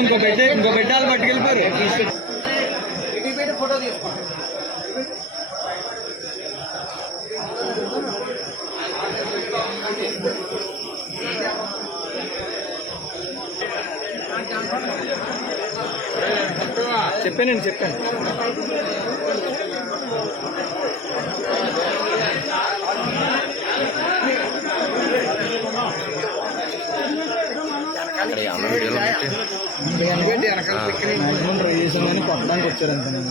ఇంకో పెట్టే ఇంకో పెట్టాలు పట్టుకెళ్ళిపోయారు. ఫోటో తీసుకోండి చెప్పానండి చెప్పాను. ట్రై చేసాం కానీ కొట్టడానికి వచ్చారు అంతేనండి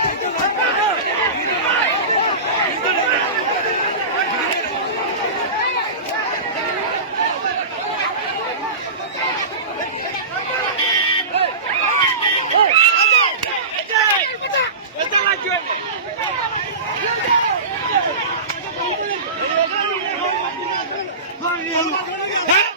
হ্যাঁ